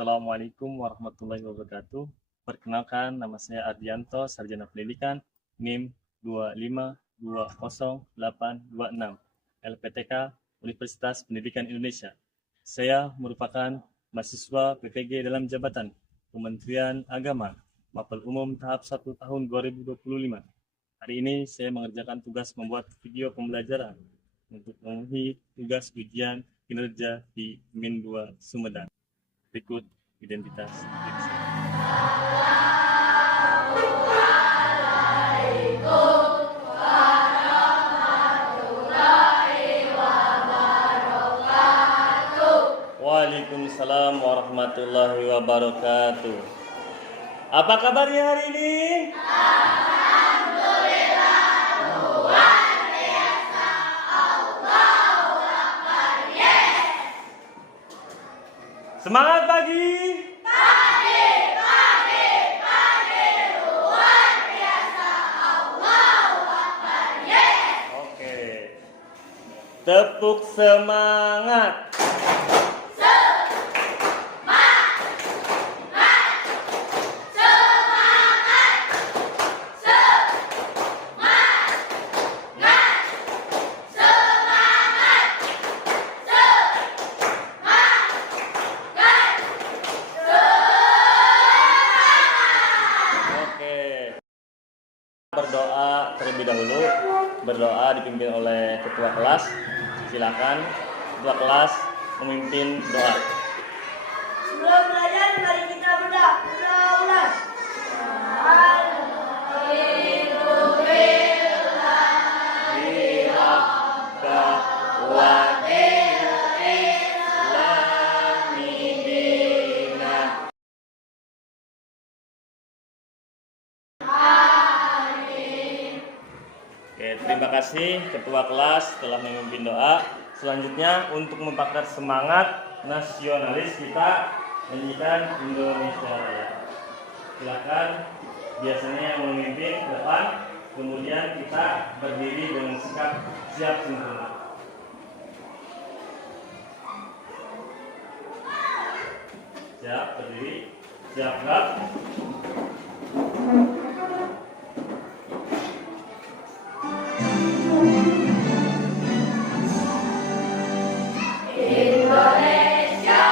Assalamualaikum warahmatullahi wabarakatuh. Perkenalkan, nama saya Ardianto, Sarjana Pendidikan, NIM 2520826, LPTK Universitas Pendidikan Indonesia. Saya merupakan mahasiswa PPG dalam jabatan Kementerian Agama, Mapel Umum tahap 1 tahun 2025. Hari ini saya mengerjakan tugas membuat video pembelajaran untuk memenuhi tugas ujian kinerja di Min 2 Sumedang. Berikut identitas diri saya. Waalaikumsalam warahmatullahi wabarakatuh. Apa kabarnya hari ini? Alhamdulillah, luar biasa. Allahu Akbar, yes. Semangat pagi. Pagi, luar biasa. Allahu Akbar, yes. Oke. Tepuk semangat. Berdoa terlebih dahulu. Berdoa dipimpin oleh ketua kelas. Silakan ketua kelas memimpin doa. Sebelum belajar, mari kita berdoa. Ulas. Oke, terima kasih ketua kelas telah memimpin doa. Selanjutnya untuk membakar semangat nasionalis kita nyanyikan Indonesia Raya. Silakan, biasanya yang memimpin ke depan, kemudian kita berdiri dengan sikap siap sempurna. Siap, berdiri, siap gerak. Indonesia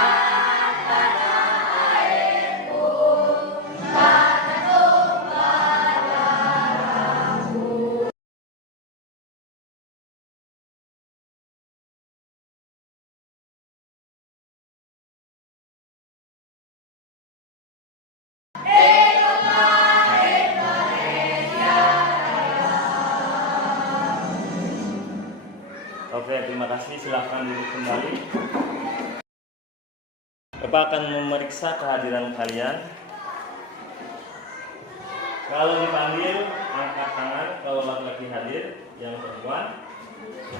tanah airku, tanah tumpah darahku. Hiduplah Indonesia Raya. Oke, terima kasih. Silahkan duduk kembali. Bapak akan memeriksa kehadiran kalian. Kalau dipanggil, angkat tangan. Kalau laki-laki hadir, yang perempuan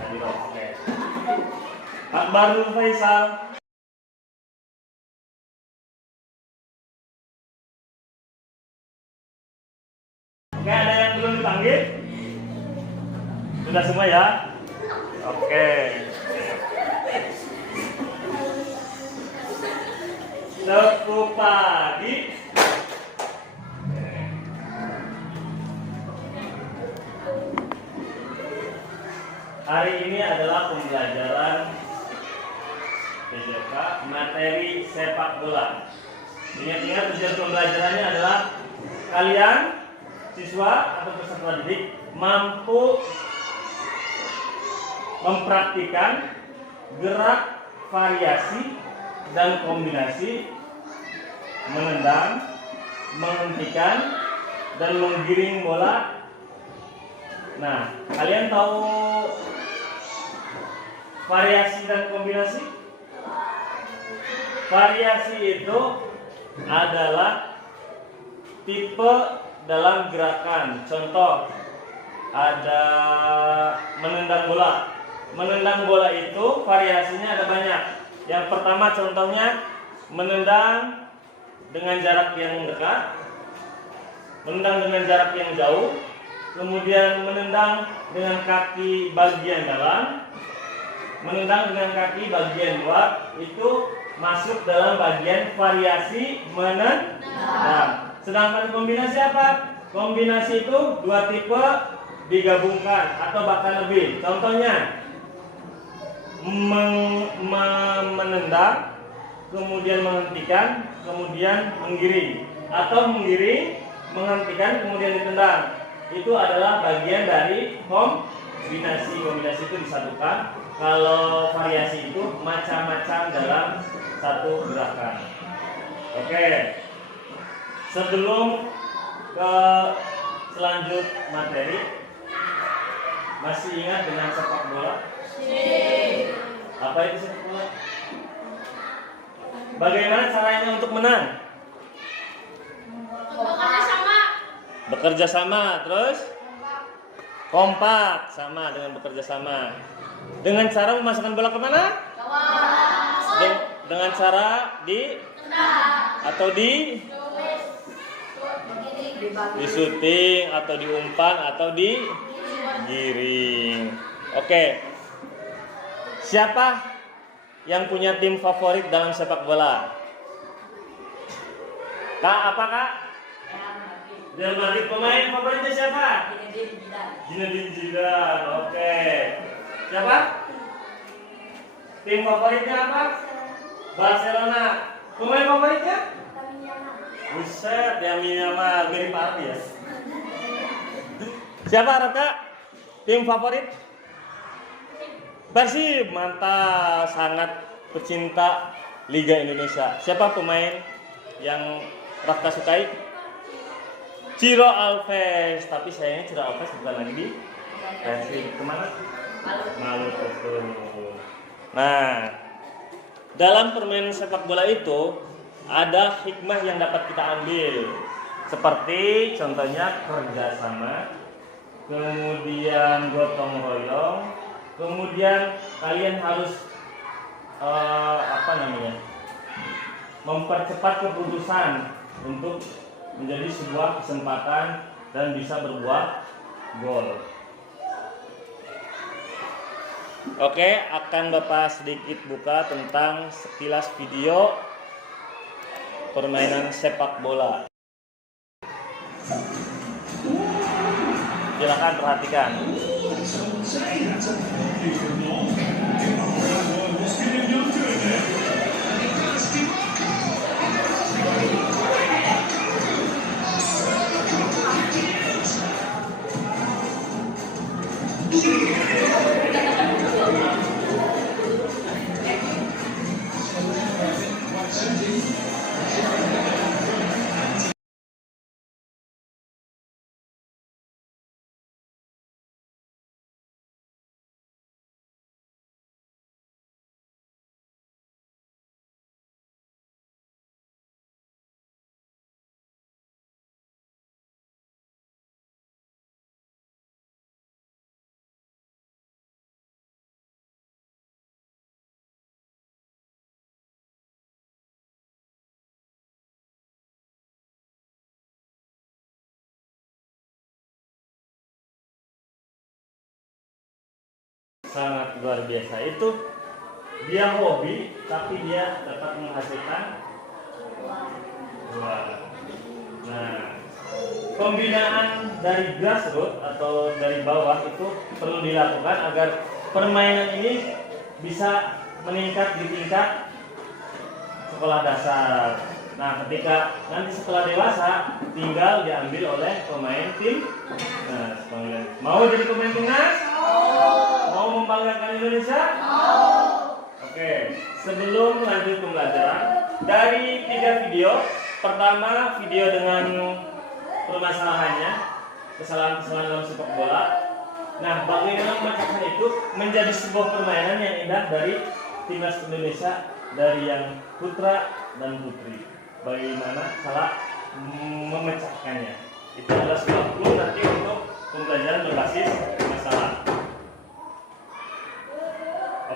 hadir. Oke. Akbar Nur Faisal. Oke, ada yang belum dipanggil? Sudah semua ya? Oke. Tepuk pagi. Hari ini adalah pembelajaran PJK materi sepak bola. Ingat-ingat tujuan pembelajarannya adalah kalian siswa atau peserta didik mampu mempraktikkan gerak, variasi, dan kombinasi menendang, menghentikan, dan menggiring bola. Nah, kalian tahu variasi dan kombinasi? Variasi itu adalah tipe dalam gerakan. Contoh, ada menendang bola. Menendang bola itu variasinya ada banyak. Yang pertama contohnya menendang dengan jarak yang dekat, menendang dengan jarak yang jauh, kemudian menendang dengan kaki bagian dalam, menendang dengan kaki bagian luar. Itu masuk dalam bagian variasi menendang. Sedangkan kombinasi apa? Kombinasi itu dua tipe digabungkan atau bahkan lebih. Contohnya menendang, kemudian menghentikan, kemudian menggiring, atau menggiring, menghentikan, kemudian ditendang. Itu adalah bagian dari kombinasi. Kombinasi itu disatukan. Kalau variasi itu macam-macam dalam satu gerakan. Oke. Sebelum ke selanjut materi, masih ingat dengan sepak bola? Apa itu sepak bola? Bagaimana caranya untuk menang? Bekerja sama, terus kompak, sama dengan bekerja sama. Dengan cara memasukkan bola kemana? Dengan cara atau di syuting, atau diumpan, atau digiring. Oke. Siapa yang punya tim favorit dalam sepak bola? Kak, apa Kak? Real Madrid. Pemain favoritnya siapa? Zinedine Zidane. Oke. Siapa? Tim favoritnya apa? Barcelona. Pemain favoritnya? Buset, Lamine Yamal, mirip Ardi ya. Siapa Raka? Tim favorit? Persib. Mantap, sangat pecinta Liga Indonesia. Siapa pemain yang Raka sukai? Ciro Alves. Tapi sayangnya Ciro Alves bukan lagi di Persib. Kemana? Maluku. Nah, dalam permainan sepak bola itu ada hikmah yang dapat kita ambil, seperti contohnya kerjasama, kemudian gotong royong, kemudian kalian harus mempercepat keputusan untuk menjadi sebuah kesempatan dan bisa berbuat gol. Oke, akan Bapak sedikit buka tentang sekilas video permainan sepak bola. Silakan perhatikan. Sangat luar biasa. Itu dia hobi, tapi dia dapat menghasilkan uang. Nah, pembinaan dari grassroots atau dari bawah itu perlu dilakukan agar permainan ini bisa meningkat di tingkat sekolah dasar. Nah, ketika nanti setelah dewasa tinggal diambil oleh pemain tim. Nah, mau jadi pemain timnas? Mau membanggakan Indonesia? Oke, sebelum lanjut pembelajaran, dari 3 video, pertama video dengan permasalahannya, kesalahan-kesalahan dalam sepak bola. Nah, bagaimana memecahkan itu menjadi sebuah permainan yang indah dari timnas Indonesia, dari yang putra dan putri. Bagaimana cara memecahkannya? Itu adalah sebuah clue nanti untuk pembelajaran berbasis masalah.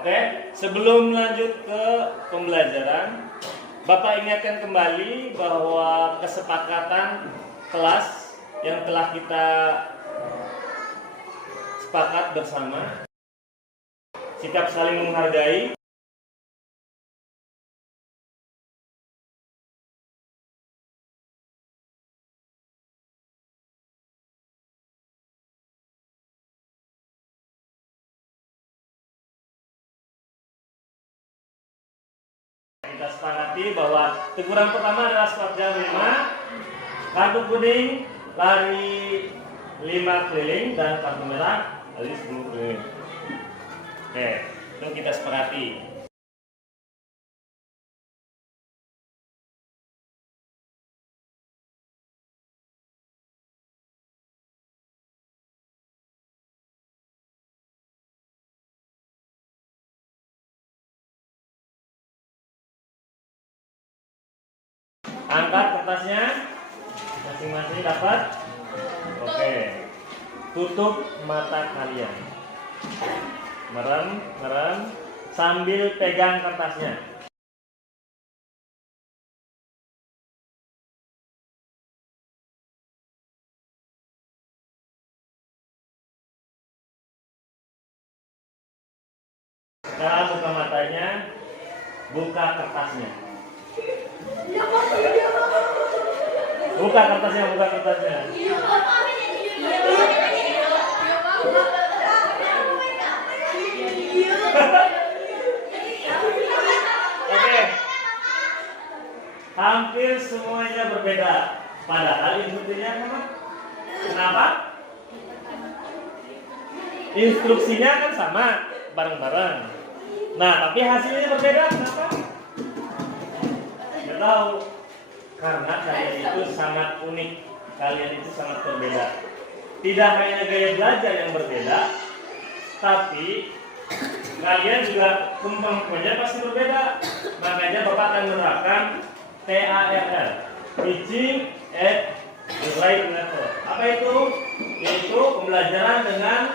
Oke, sebelum lanjut ke pembelajaran, Bapak ingatkan kembali bahwa kesepakatan kelas yang telah kita sepakat bersama, sikap saling menghargai, kita sepakati bahwa teguran pertama adalah skor jam 5, kartu kuning lari 5 keliling dan kartu merah lari 10 keliling. Oke, itu kita sepakati. Angkat kertasnya, masing-masing dapat. Oke, tutup mata kalian, merem sambil pegang kertasnya. Sekarang buka matanya, buka kertasnya. Buka kertasnya. Oke. Hampir semuanya berbeda. Padahal instruksinya sama. Kenapa? Instruksinya kan sama, bareng-bareng. Nah, tapi hasilnya berbeda. Kenapa? Nggak tahu. Karena kalian itu sangat unik, kalian itu sangat berbeda. Tidak hanya gaya belajar yang berbeda, tapi kalian juga kemampuannya pasti berbeda. Makanya Bapak akan menerapkan TARL, Teaching at the Right Level. Apa itu? Yaitu pembelajaran dengan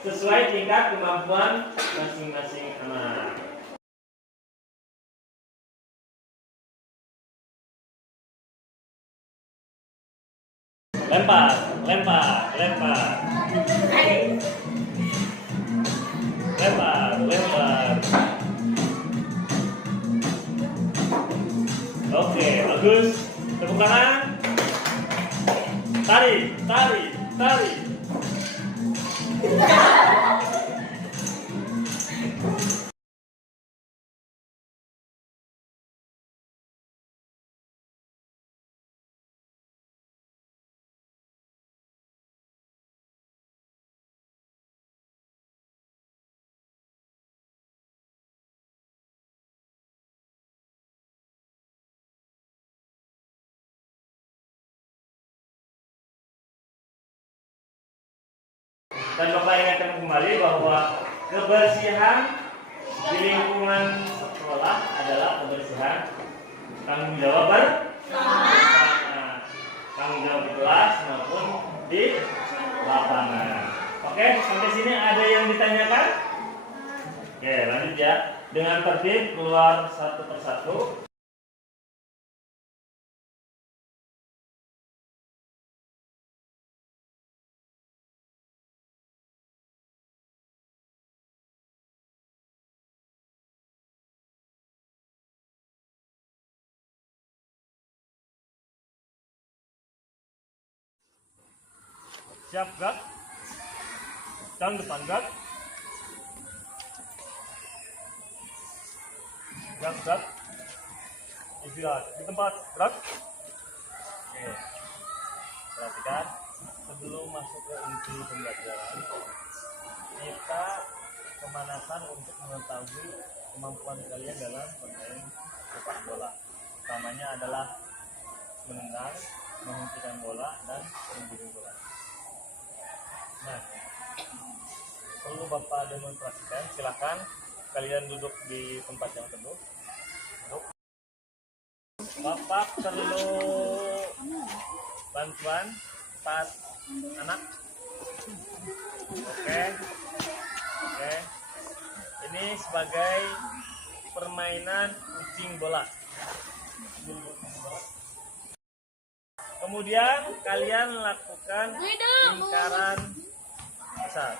sesuai tingkat kemampuan masing-masing anak. Lempar. Oke, bagus. Tepuk tangan. Tarik. Dan Bapak ingatkan kembali bahwa kebersihan di lingkungan sekolah adalah kebersihan tanggung jawab bersama, tanggung jawab di kelas maupun di lapangan. Oke, sampai sini ada yang ditanyakan? Oke, lanjut ya. Dengan tertib keluar satu persatu. Siap, gerak. Tahun depan, gerak. Gerak. Istirahat di tempat, gerak. Oke. Perhatikan, sebelum masuk ke inti pembelajaran, kita pemanasan untuk mengetahui kemampuan kalian dalam bermain sepak bola. Utamanya adalah menendang, menghentikan bola, dan membidik bola. Nah, perlu Bapak demonstrasikan. Silakan kalian duduk di tempat yang teduh. Bapak perlu bantuan 4 anak. Oke. Ini sebagai permainan kucing bola. Kemudian kalian lakukan lingkaran besar.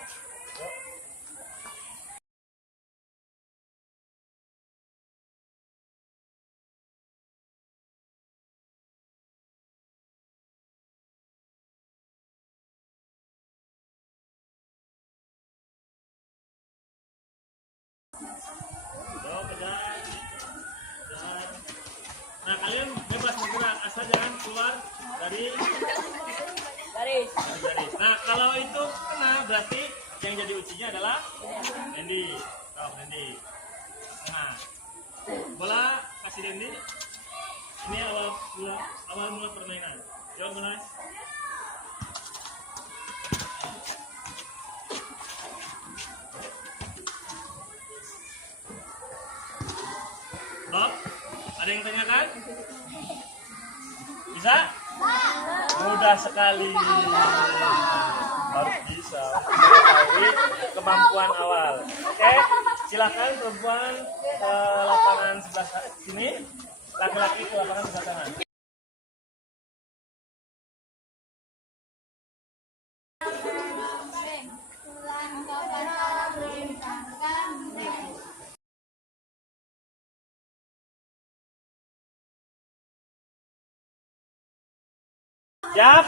Kejar. Nah, kalian bebas bergerak asal jangan keluar dari garis. Nah, kalau itu kena berarti yang jadi ucinya adalah Dendi. Oh, Dendi. Nah, bola kasih Dendi. Ini awal mula permainan. Jawab mulai. Bob, ada yang tanyakan? Bisa? Mudah sekali. Harus bisa mengetahui kemampuan awal. Oke, silakan perempuan ke lapangan sebelah sini, laki-laki ke lapangan sebelah sana. Siap?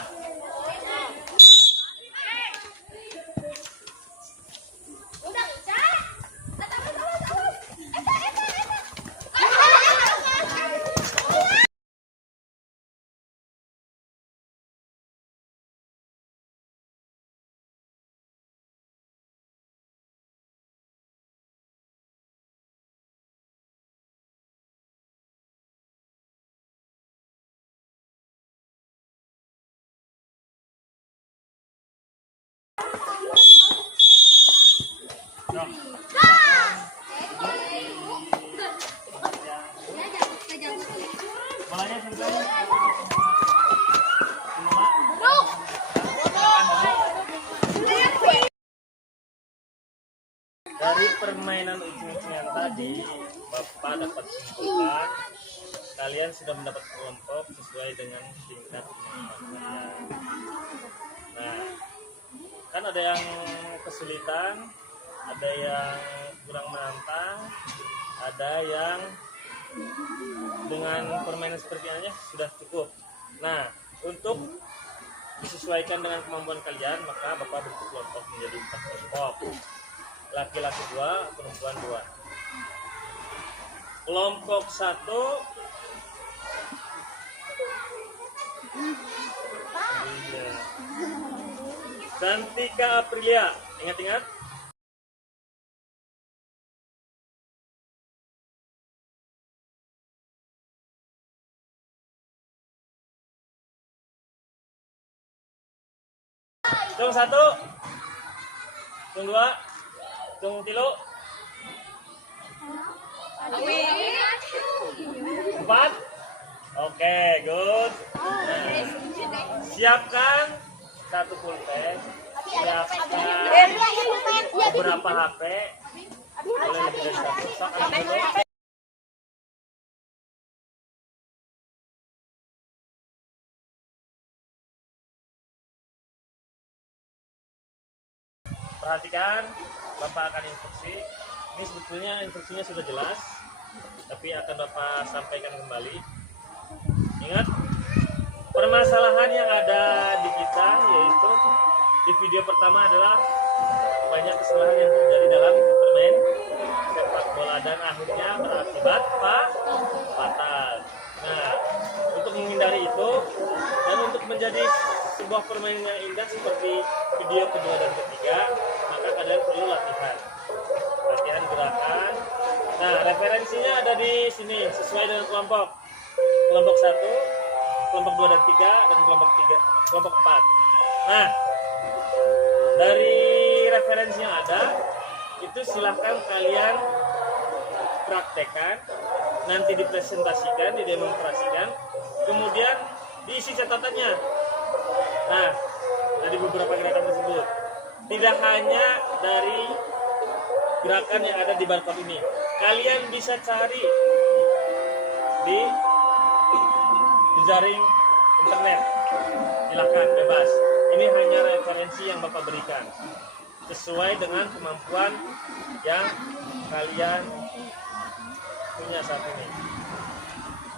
Bolanya dari permainan ucing-ucingan tadi, Bapak dapat simpulkan kalian sudah mendapat kelompok sesuai dengan tingkat kemampuan kalian. Nah, kan ada yang kesulitan, ada yang kurang menantang, ada yang dengan permainan seperti ini sudah cukup. Nah, untuk disesuaikan dengan kemampuan kalian, maka Bapak bentuk kelompok menjadi 4 kelompok. Laki-laki 2, perempuan 2. Kelompok 1 Santika Aprilia. Ingat-ingat. Hitung 1, hitung 2, hitung 3, 4. Oke, good. Siapkan 1 pulpen, siapkan beberapa HP, boleh lebih dari 1. Sok, ambil dulu. Perhatikan, Bapak akan instruksi. Ini sebetulnya instruksinya sudah jelas, tapi akan Bapak sampaikan kembali. Ingat, permasalahan yang ada di kita yaitu di video pertama adalah banyak kesalahan yang terjadi dalam bermain sepak bola dan akhirnya berakibat fatal. Nah, untuk menghindari itu dan untuk menjadi sebuah permainan yang indah seperti video kedua dan ketiga, maka kalian perlu latihan gerakan. Nah, referensinya ada di sini sesuai dengan kelompok 1, kelompok 2 dan 3, dan kelompok 4. Nah, dari referensi yang ada itu silahkan kalian praktekkan, nanti dipresentasikan, didemonstrasikan, kemudian diisi catatannya. Nah, dari beberapa gerakan tersebut, tidak hanya dari gerakan yang ada di barcode ini, kalian bisa cari di jaring internet, silakan bebas. Ini hanya referensi yang Bapak berikan sesuai dengan kemampuan yang kalian punya saat ini.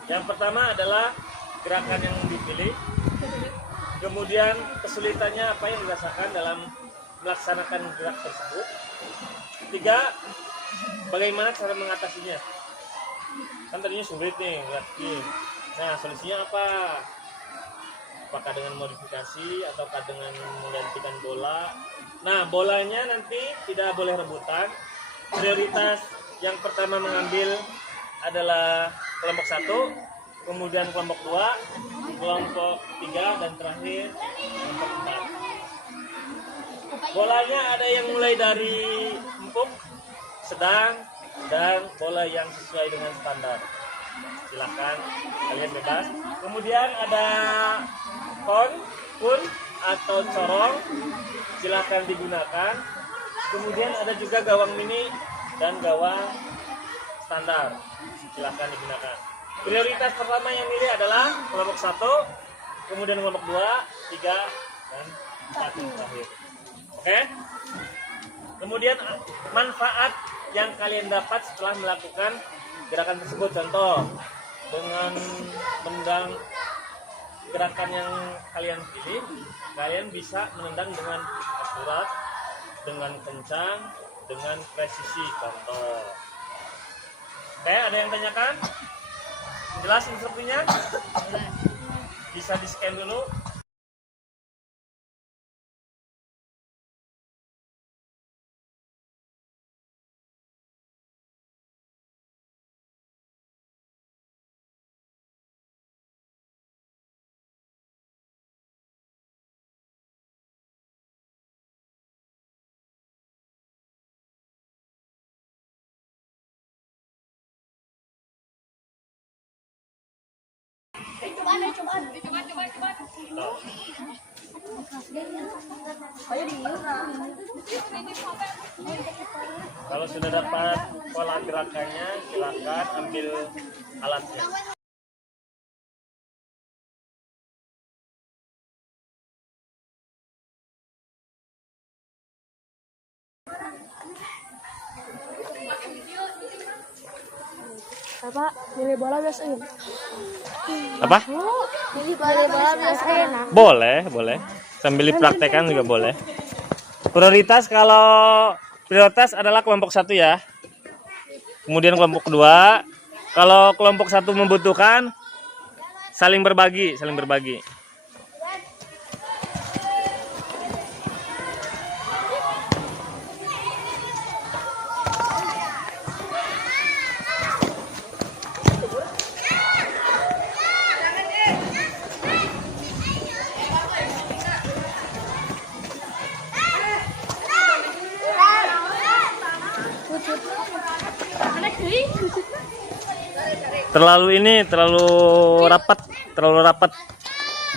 Yang pertama adalah gerakan yang dipilih, kemudian kesulitannya apa yang dirasakan dalam melaksanakan gerak tersebut. 3, bagaimana cara mengatasinya. Kan tadinya sulit nih, lihat Nah, solusinya apa? Apakah dengan modifikasi ataukah dengan menggantikan bola? Nah, bolanya nanti tidak boleh rebutan. Prioritas yang pertama mengambil adalah kelompok 1, kemudian kelompok 2, kelompok 3, dan terakhir kelompok 4. Bolanya ada yang mulai dari empuk, sedang, dan bola yang sesuai dengan standar. Silahkan kalian bebas. Kemudian ada kun atau corong, silahkan digunakan. Kemudian ada juga gawang mini dan gawang standar, silahkan digunakan. Prioritas pertama yang milih adalah kelompok 1, kemudian kelompok 2, 3, dan 4 yang terakhir. Oke? Kemudian manfaat yang kalian dapat setelah melakukan gerakan tersebut, contoh dengan menendang gerakan yang kalian pilih, kalian bisa menendang dengan akurat, dengan kencang, dengan presisi, contoh. Oke, ada yang tanyakan? Jelas instruksinya? Bisa di scan dulu. Kalau sudah dapat pola gerakannya, silakan ambil alatnya. Bapak, milih bola biasanya. Apa? Milih bola biasanya. Boleh. Sambil dipraktekkan juga boleh. Prioritas adalah kelompok 1 ya. Kemudian kelompok 2. Kalau kelompok 1 membutuhkan, saling berbagi. Terlalu rapat,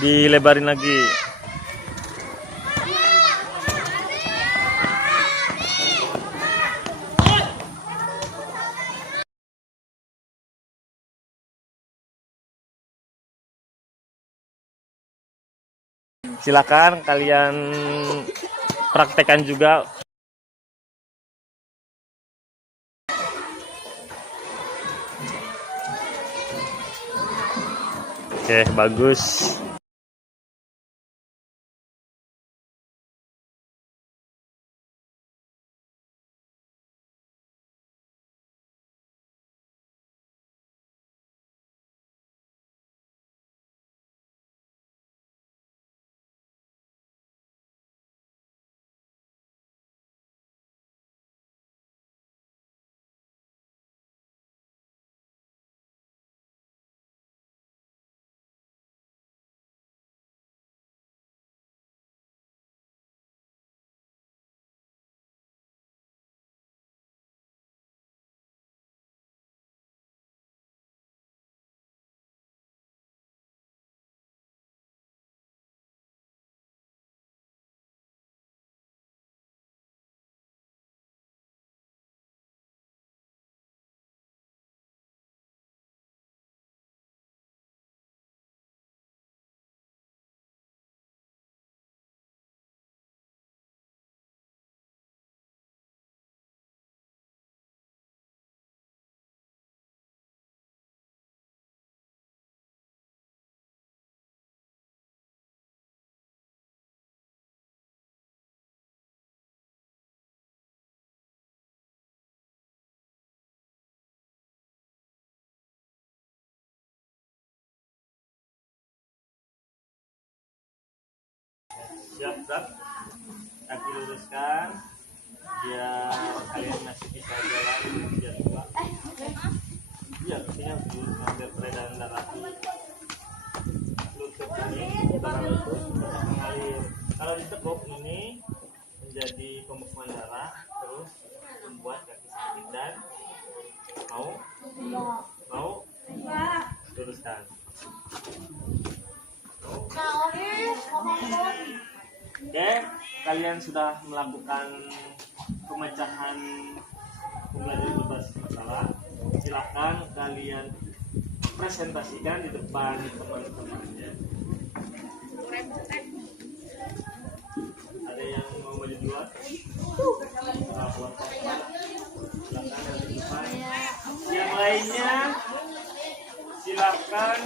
dilebarin lagi. Silakan kalian praktekkan juga. Oke, bagus. Siap, Zat? Kaki luruskan biar kalian masih bisa jalan biar tua. Iya, kakinya harus diluruskan biar peredaran darah lutut ini, putaran lutut tetap mengalir. Kalau ditekuk ini menjadi pembekuan darah, terus membuat kaki sakit dan mau luruskan. Oke, kalian sudah melakukan pemecahan pembelajaran berbasis masalah. Silakan kalian presentasikan di depan teman-temannya. Ada yang mau maju duluan? Buat silakan di depan. Yang lainnya silakan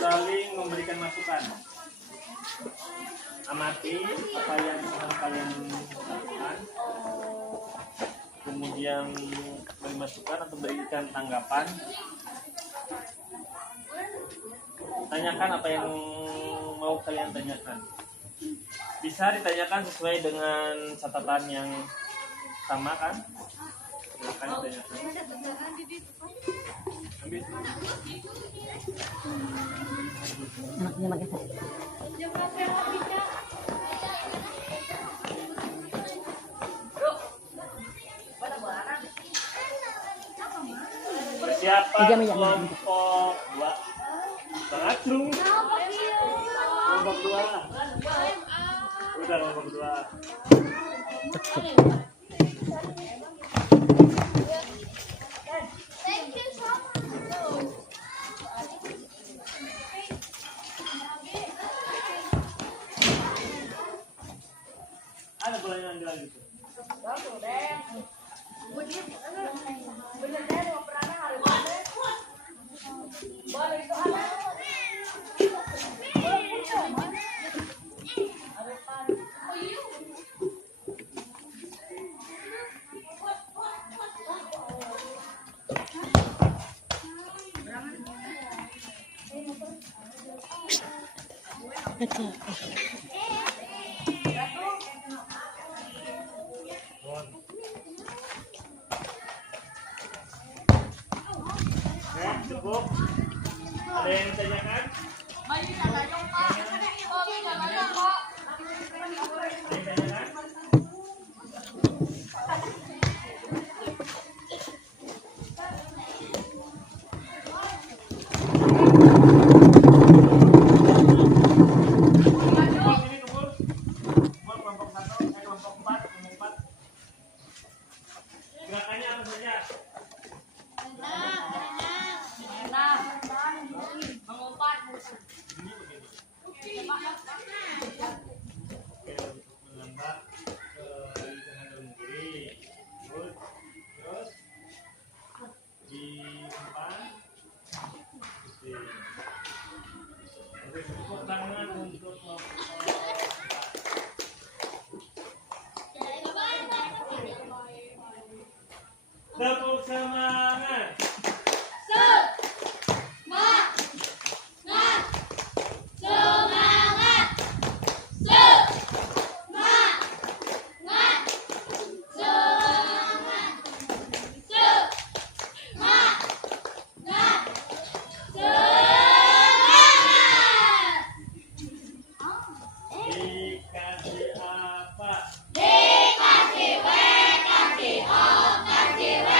saling memberikan masukan. Amati apa yang sedang kalian lakukan, kemudian beri masukan atau berikan tanggapan. Tanyakan apa yang mau kalian tanyakan. Bisa ditanyakan sesuai dengan catatan yang sama kan? Silakan ditanyakan. Ambil. Persiapan kelompok 2. Sangat dulu. Kelompok 2. Udah kelompok 2. Ada pertanyaan bilang gitu. Cukup. Ada yang ditanyakan? Gerakannya apa saja? Menembak ke tengah dalam kiri, terus di depan, terus tepuk tangan untuk tepuk semangat. Dikasih apa? Dikasih W, kasih O, kasih W.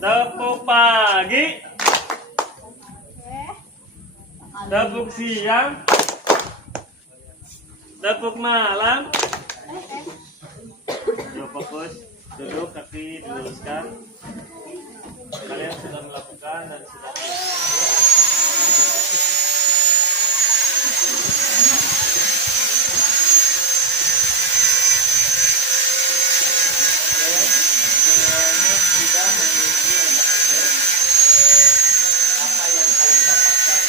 Tepuk pagi. Tepuk siang. Tepuk malam. Yuk fokus. Duduk, kaki diluruskan. Kalian sudah melakukan dan sudah semuanya sudah memiliki retak apa yang kalian dapatkan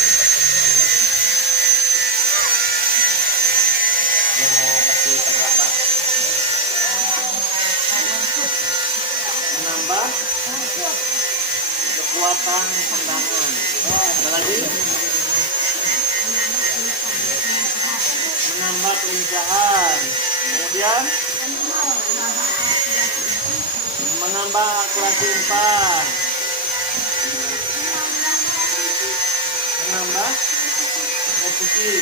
di pertemuan ini. Yang mau kasih pendapat? Menambah kekuatan pandangan. Ada lagi? Menambah kelincahan. Kemudian menambah akurasi umpan. Menambah posisi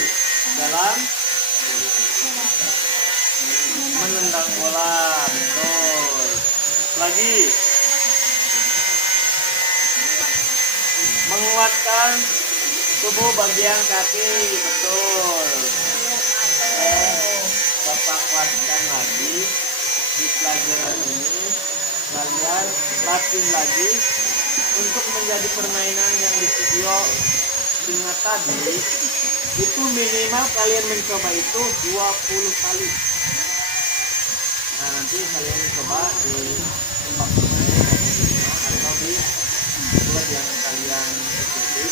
dalam menendang bola. Betul. Lagi menguatkan tubuh bagian kaki. Betul. Bapak kuatkan lagi di pelajaran ini. Kalian latih lagi untuk menjadi permainan yang di video. Ingat tadi itu minimal kalian mencoba itu 20 kali. Nah, nanti kalian coba di tempat bermain atau di klub yang kalian ikuti.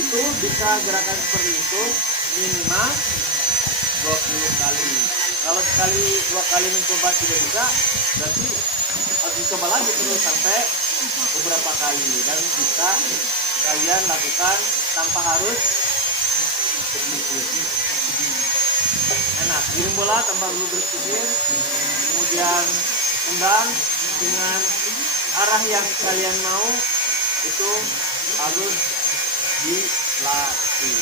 Itu bisa gerakan seperti itu minimal 20 kali. Kalau sekali 2 kali mencoba tidak bisa, berarti harus dicoba lagi terus sampai beberapa kali dan bisa kalian lakukan tanpa harus berpikir. Enak, kirim bola tanpa perlu berpikir, kemudian tendang dengan arah yang kalian mau, itu harus dilatih.